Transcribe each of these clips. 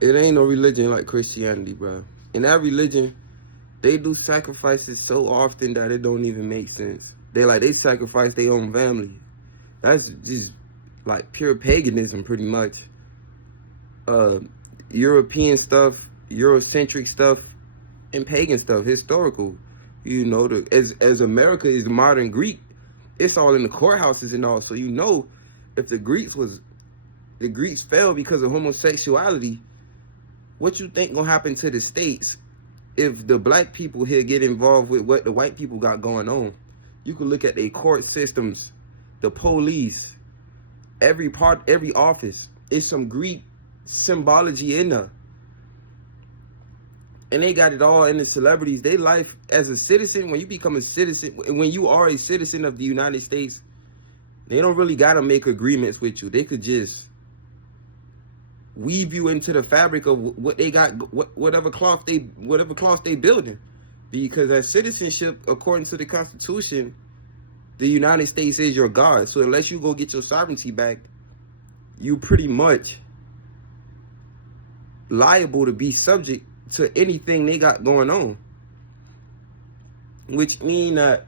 It ain't no religion like Christianity, bro. In that religion, they do sacrifices so often that it don't even make sense. They sacrifice their own family. That's just like pure paganism, pretty much. Uh, European stuff, Eurocentric stuff, and pagan stuff, historical. You know, as America is the modern Greek, it's all in the courthouses and all. So you know, if the Greeks fell because of homosexuality, what you think gonna happen to the states if the black people here get involved with what the white people got going on? You can look at their court systems, the police, every office. It's some Greek symbology in there. And they got it all in the celebrities. Their life as a citizen, when you become a citizen, when you are a citizen of the United States, they don't really gotta make agreements with you. They could just weave you into the fabric of what they got, whatever cloth they building. Because as citizenship, according to the Constitution, the United States is your God. So unless you go get your sovereignty back, you pretty much liable to be subject to anything they got going on. Which mean that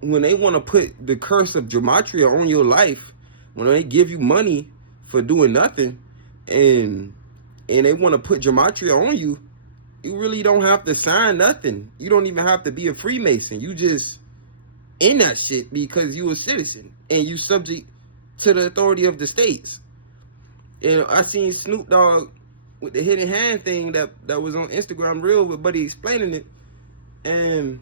when they want to put the curse of gematria on your life, when they give you money for doing nothing, and they want to put gematria on you, you really don't have to sign nothing. You don't even have to be a Freemason. You just in that shit because you a citizen and you subject to the authority of the states. And I seen Snoop Dogg with the hidden hand thing that was on Instagram Reel with Buddy explaining it. And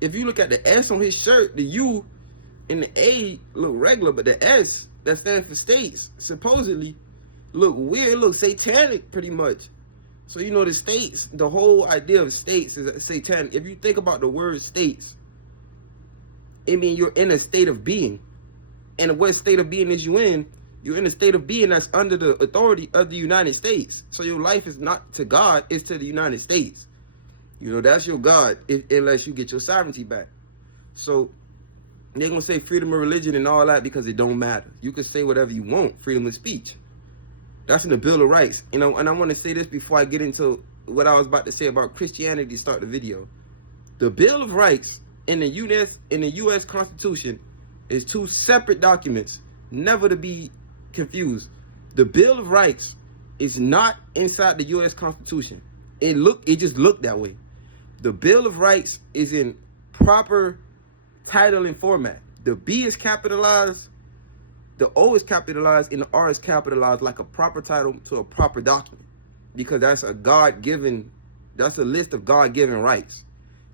if you look at the S on his shirt, the U and the A look regular, but the S that stands for states supposedly look weird, look satanic pretty much. So you know the states, the whole idea of states is satanic. If you think about the word states, it means you're in a state of being. And what state of being is you in? You're in a state of being that's under the authority of the United States. So your life is not to God, it's to the United States. You know, that's your God, unless you get your sovereignty back. So they're going to say freedom of religion and all that because it don't matter. You can say whatever you want, freedom of speech. That's in the Bill of Rights. You know, and I want to say this before I get into what I was about to say about Christianity to start the video. The Bill of Rights in the U.S. Constitution is two separate documents, never to be confused. The Bill of Rights is not inside the U.S. Constitution. It just looked that way. The Bill of Rights is in proper title and format. The B is capitalized, the O is capitalized, and the R is capitalized like a proper title to a proper document. Because that's a that's a list of God-given rights.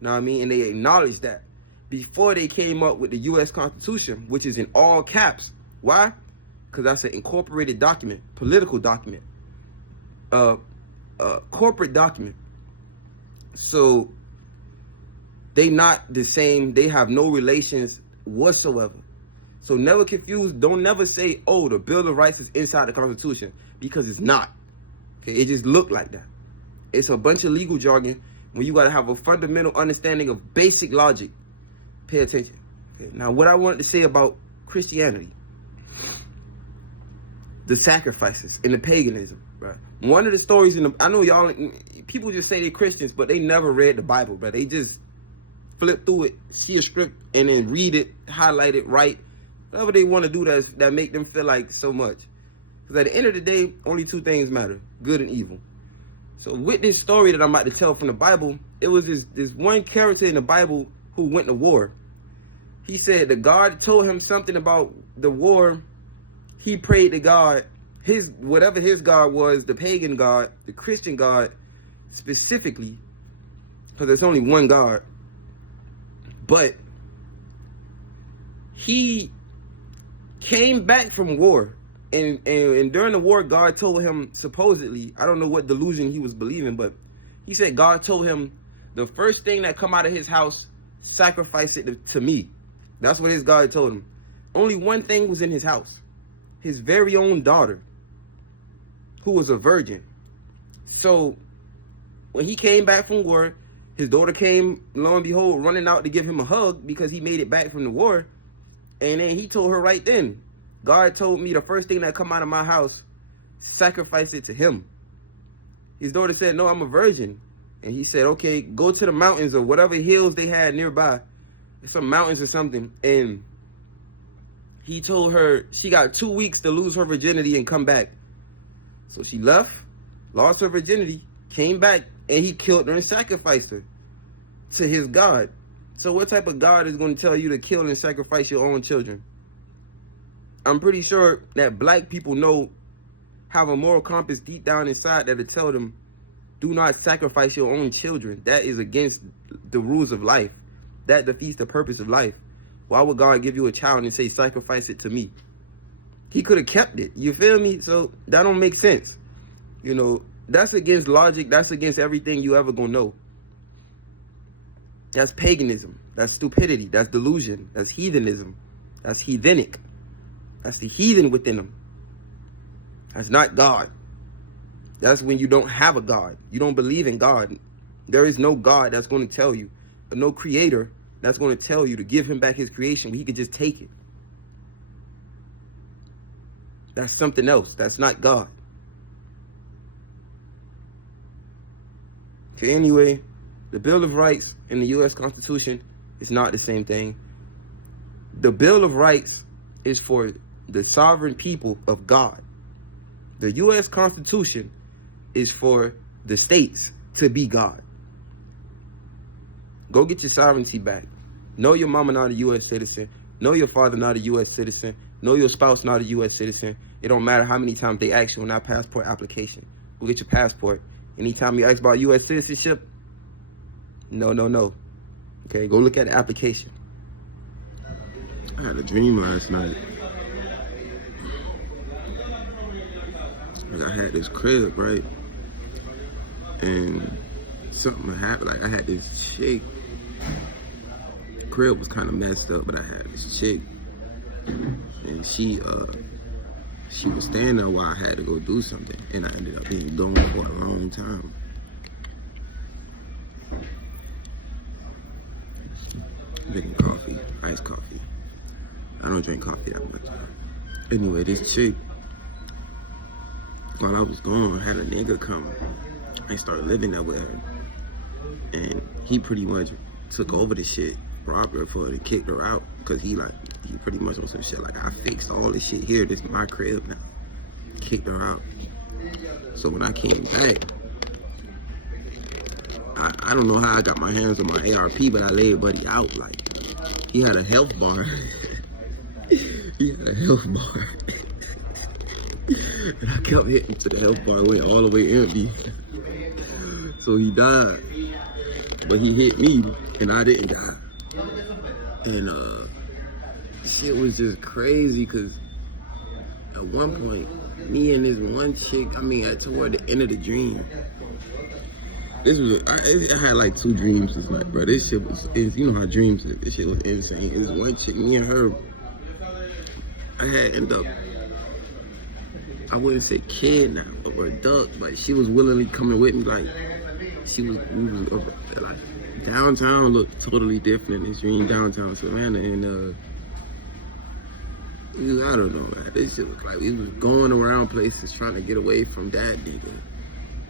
You know what I mean? And they acknowledge that before they came up with the U.S. Constitution, which is in all caps. Why? Because that's an incorporated document, political document, corporate document. So they not the same. They have no relations whatsoever. So never confuse. Don't never say, oh, the Bill of Rights is inside the Constitution, because it's not. Okay, it just looked like that. It's a bunch of legal jargon when you got to have a fundamental understanding of basic logic. Pay attention. Okay, now, what I wanted to say about Christianity, the sacrifices and the paganism, right? One of the stories I know y'all, people just say they're Christians, but they never read the Bible, bro. They just flip through it, see a script, and then read it, highlight it, write whatever they want to do that make them feel like so much. Because at the end of the day, only two things matter: good and evil. So with this story that I'm about to tell from the Bible, it was this one character in the Bible who went to war. He said that God told him something about the war. He prayed to God, whatever his God was, the pagan God, the Christian God specifically, because there's only one God. But he came back from war, and during the war, God told him, supposedly, I don't know what delusion he was believing, but he said God told him, the first thing that come out of his house, sacrifice it to me. That's what his God told him. Only one thing was in his house: his very own daughter, who was a virgin. So when he came back from war, his daughter came, lo and behold, running out to give him a hug because he made it back from the war. And then he told her right then, God told me the first thing that come out of my house, sacrifice it to him. His daughter said, no, I'm a virgin. And he said, okay, go to the mountains or whatever hills they had nearby. Some mountains or something. And he told her she got 2 weeks to lose her virginity and come back. So she left, lost her virginity, came back, and he killed her and sacrificed her to his God. So what type of God is going to tell you to kill and sacrifice your own children? I'm pretty sure that black people have a moral compass deep down inside that'll tell them, do not sacrifice your own children. That is against the rules of life. That defeats the purpose of life. Why would God give you a child and say, sacrifice it to me? He could have kept it. You feel me? So that don't make sense. You know, that's against logic. That's against everything you ever gonna know. That's paganism. That's stupidity. That's delusion. That's heathenism. That's heathenic. That's the heathen within them. That's not God. That's when you don't have a God. You don't believe in God. There is no God that's going to tell you, or no creator that's going to tell you to give him back his creation when he could just take it. That's something else. That's not God. Okay, anyway, the Bill of Rights and the U.S. Constitution is not the same thing. The Bill of Rights is for the sovereign people of God. The U.S. Constitution is for the states to be God. Go get your sovereignty back. Know your mama not a U.S. citizen. Know your father not a U.S. citizen. Know your spouse not a U.S. citizen. It don't matter how many times they ask you on that passport application. Go get your passport. Anytime you ask about U.S. citizenship, no. Okay, go look at the application. I had a dream last night. Like I had this crib, right? And something happened. Like I had this chick. Crib was kind of messed up, but I had this chick, and she was staying there while I had to go do something, and I ended up being gone for a long time. Drinking coffee, iced coffee. I don't drink coffee that much. Anyway, this chick, while I was gone, had a nigga come and started living there with her. And he pretty much took over the shit, robbed her for it, and kicked her out. Cause he pretty much on some shit like, I fixed all this shit here, this is my crib now. Kicked her out. So when I came back, I don't know how I got my hands on my ARP, but I laid buddy out. Like, he had a health bar. He had a health bar. And I kept hitting to the health bar, went all the way empty. So he died. But he hit me, and I didn't die. And shit was just crazy, because at one point, me and this one chick, toward the end of the dream, I had like 2 dreams this night, bro. This shit you know how dreams is. This shit was insane. This one chick, me and her, I had ended up, I wouldn't say kidnapped or abducted, but she was willingly coming with me. Like, we was like, downtown looked totally different in this dream, downtown Savannah, and I don't know, man. This shit was like, we was going around places trying to get away from that nigga.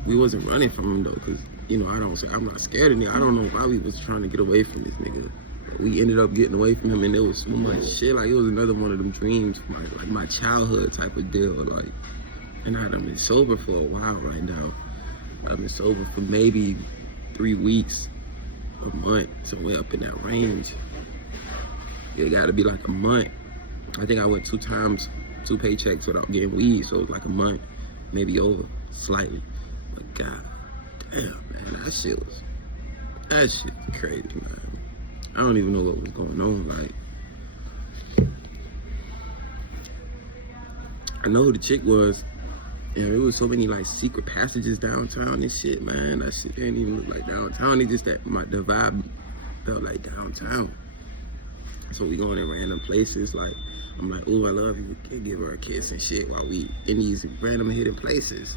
We wasn't running from him though, cause I'm not scared of him. I don't know why we was trying to get away from this nigga. But we ended up getting away from him, and there was so much shit. Like, it was another one of them dreams, my childhood type of deal. Like, and I've been sober for a while right now. I've been sober for maybe 3 weeks, a month, somewhere up in that range. It gotta be like a month. I think I went 2 times, 2 paychecks without getting weed, so it was like a month, maybe over, slightly. But god damn, man, that shit crazy, man. I don't even know what was going on. Like, I know who the chick was, and there was so many like secret passages downtown and shit, man. That shit didn't even look like downtown. It's just that the vibe felt like downtown. So we going in random places. Like, I'm like, oh, I love you. We can give her a kiss and shit while we in these random hidden places.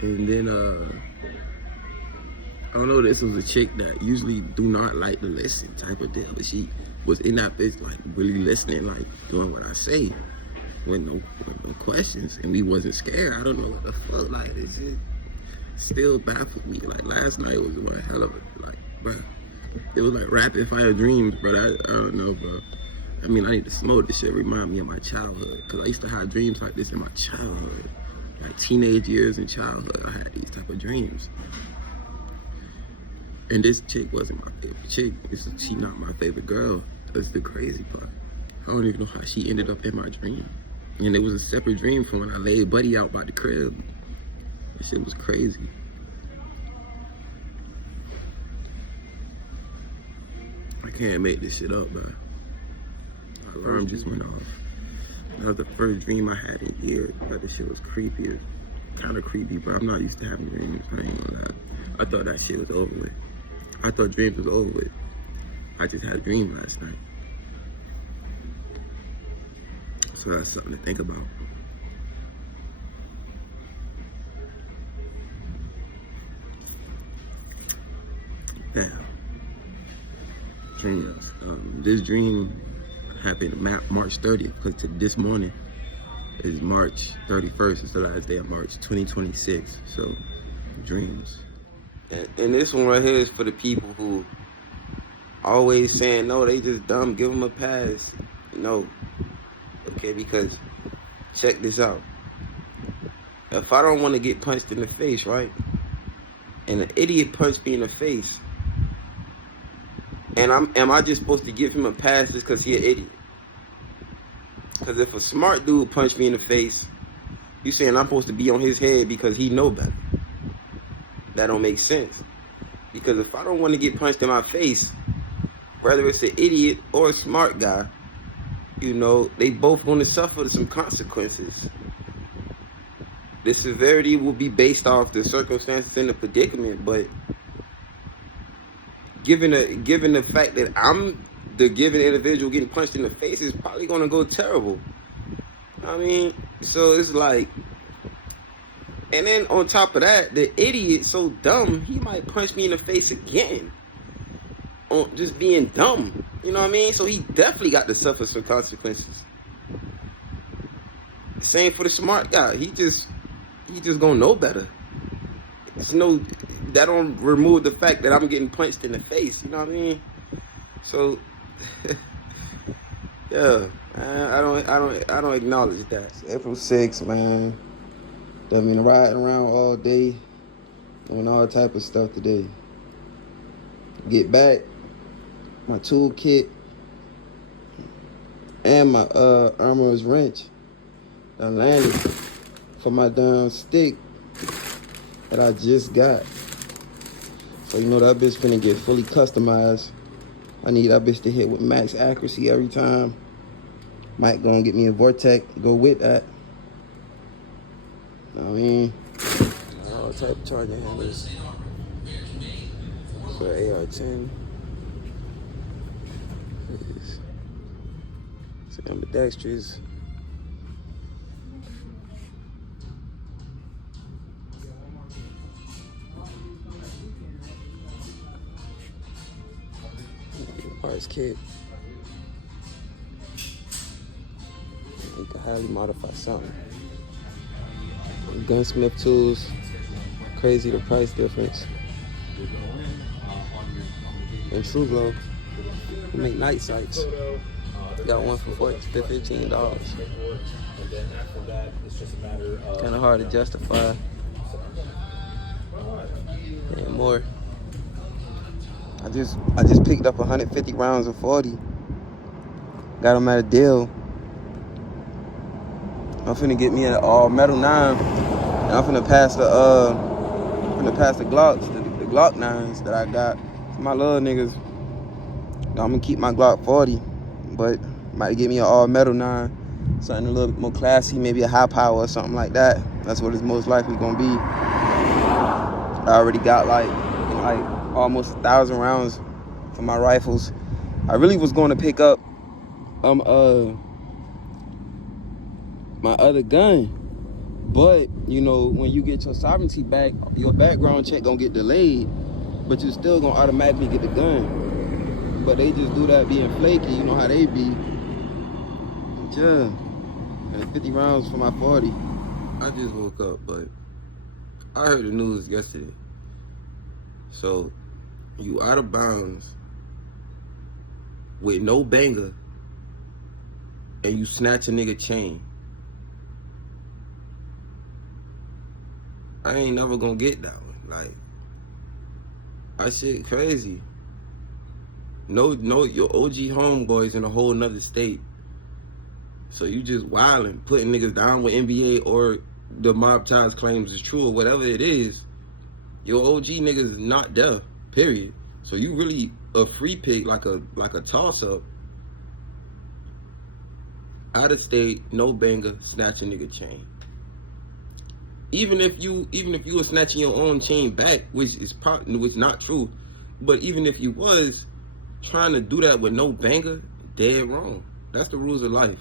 And then, I don't know, this was a chick that usually do not like to listen type of deal. But she was in that bitch, like, really listening, like, doing what I say with no questions. And we wasn't scared. I don't know what the fuck, like, this shit. still baffled me. Like last night was one hell of a, like, bro. It was like rapid fire dreams, bro. I don't know, bro. I mean, I need to smoke this shit. Remind me of my childhood, cause I used to have dreams like this in my childhood, like teenage years and childhood. I had these type of dreams. And this chick wasn't my favorite chick. She not my favorite girl. That's the crazy part. I don't even know how she ended up in my dream. And it was a separate dream from when I laid Buddy out by the crib. That shit was crazy. I can't make this shit up, bro. My alarm just went off. That was the first dream I had in years. But this shit was creepy. Kind of creepy, but I'm not used to having dreams. I ain't gonna lie. I thought that shit was over with. I thought dreams was over with. I just had a dream last night. So that's something to think about. Damn. Dreams. This dream happened March 30th, because this morning is March 31st. It's the last day of March 2026. So, dreams. And this one right here is for the people who always saying, no, they just dumb, give them a pass. No. Okay, because check this out. If I don't want to get punched in the face, right? And an idiot punched me in the face, and am I just supposed to give him a pass just because he an idiot? Because if a smart dude punched me in the face, you saying I'm supposed to be on his head because he know better. That don't make sense. Because if I don't want to get punched in my face, whether it's an idiot or a smart guy, you know, they both going to suffer some consequences. The severity will be based off the circumstances and the predicament, but given the fact that I'm the given individual getting punched in the face, is probably going to go terrible. I mean, so it's like, and then on top of that, the idiot so dumb, he might punch me in the face again. On just being dumb. You know what I mean? So he definitely got to suffer some consequences. Same for the smart guy. He just gonna know better. It's no, that don't remove the fact that I'm getting punched in the face. You know what I mean? So yeah, I don't acknowledge that. It's April 6th, man. I've been riding around all day, doing all type of stuff today. Get back, my toolkit and my armorer's wrench I landed for my damn stick that I just got. So you know that bitch finna get fully customized. I need that bitch to hit with max accuracy every time. Might go and get me a Vortex, go with that. You know what I mean? All type of charging handles for AR-10. It's ambidextrous. Parts kit. You can highly modify something. Gunsmith tools. Crazy the price difference. And True Glow, we make night sights. Got one for $15. Kind of hard to justify. And more. I just picked up 150 rounds of 40. Got them at a deal. I'm finna get me an all metal 9. And I'm finna pass the Glocks, the Glock 9s that I got. My little niggas. I'm gonna keep my Glock 40, but might get me an all metal 9, something a little bit more classy, maybe a high power or something like that. That's what it's most likely gonna be. I already got like almost 1,000 rounds for my rifles. I really was going to pick up my other gun, but you know, when you get your sovereignty back, your background check gonna get delayed, but you still gonna automatically get the gun. But they just do that being flaky, you know how they be. Yeah, and 50 rounds for my 40. I just woke up, but I heard the news yesterday. So you out of bounds with no banger and you snatch a nigga chain. I ain't never gonna get that one. Like, that shit crazy. No, your OG homeboys in a whole nother state. So you just wildin', putting niggas down with NBA or the mob ties claims is true or whatever it is. Your OG niggas is not there, period. So you really a free pick, like a toss up. Out of state, no banger, snatch a nigga chain. Even if you were snatching your own chain back, which not true, but even if you was trying to do that with no banger, dead wrong. That's the rules of life.